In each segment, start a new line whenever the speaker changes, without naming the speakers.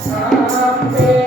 Someday.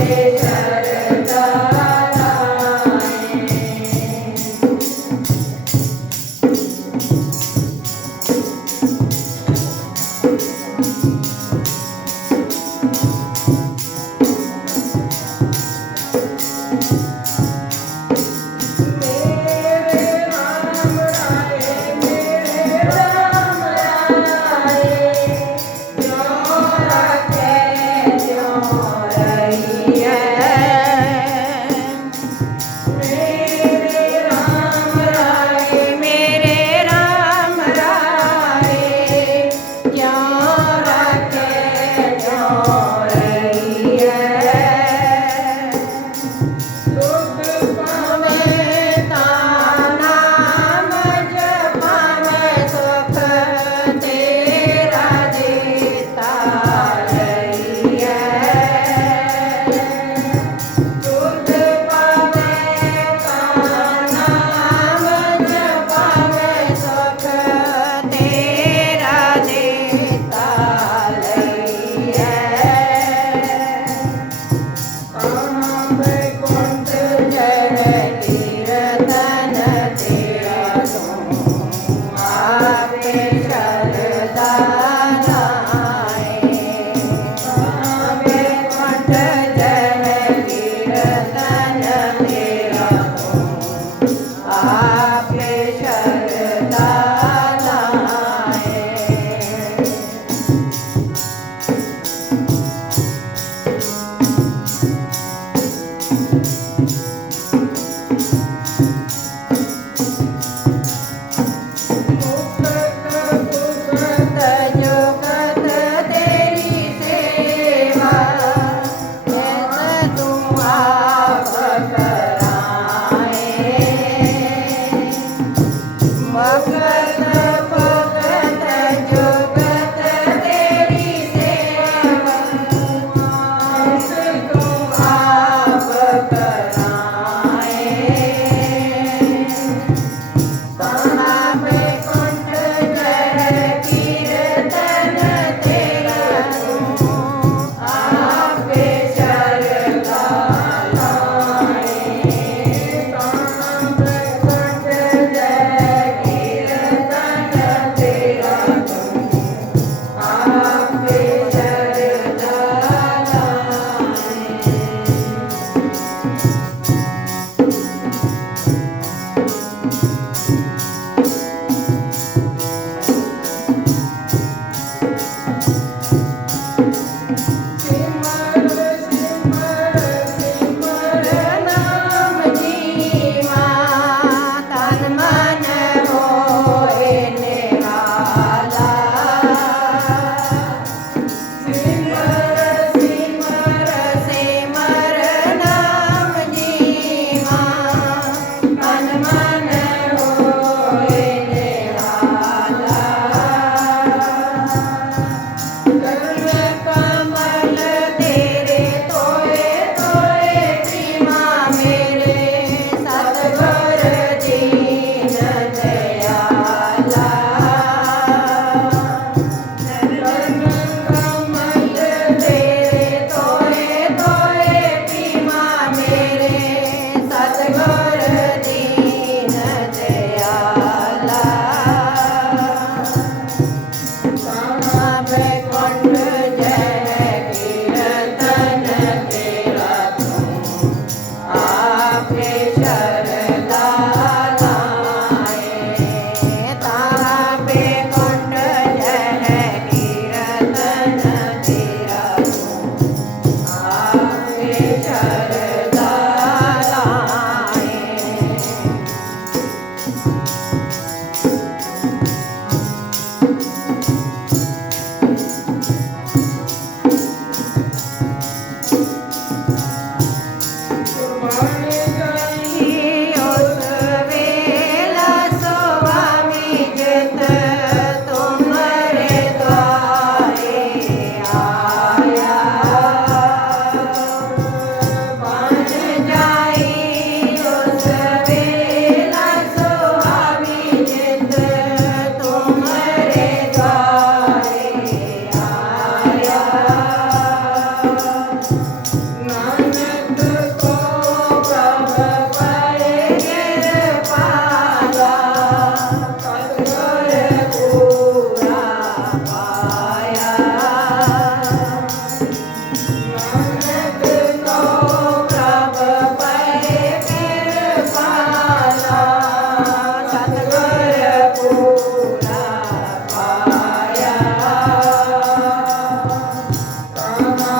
Amen.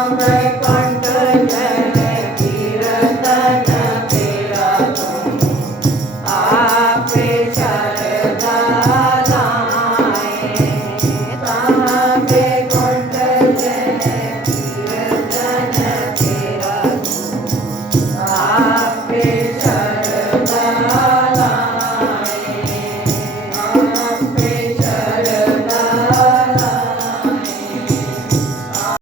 Come right.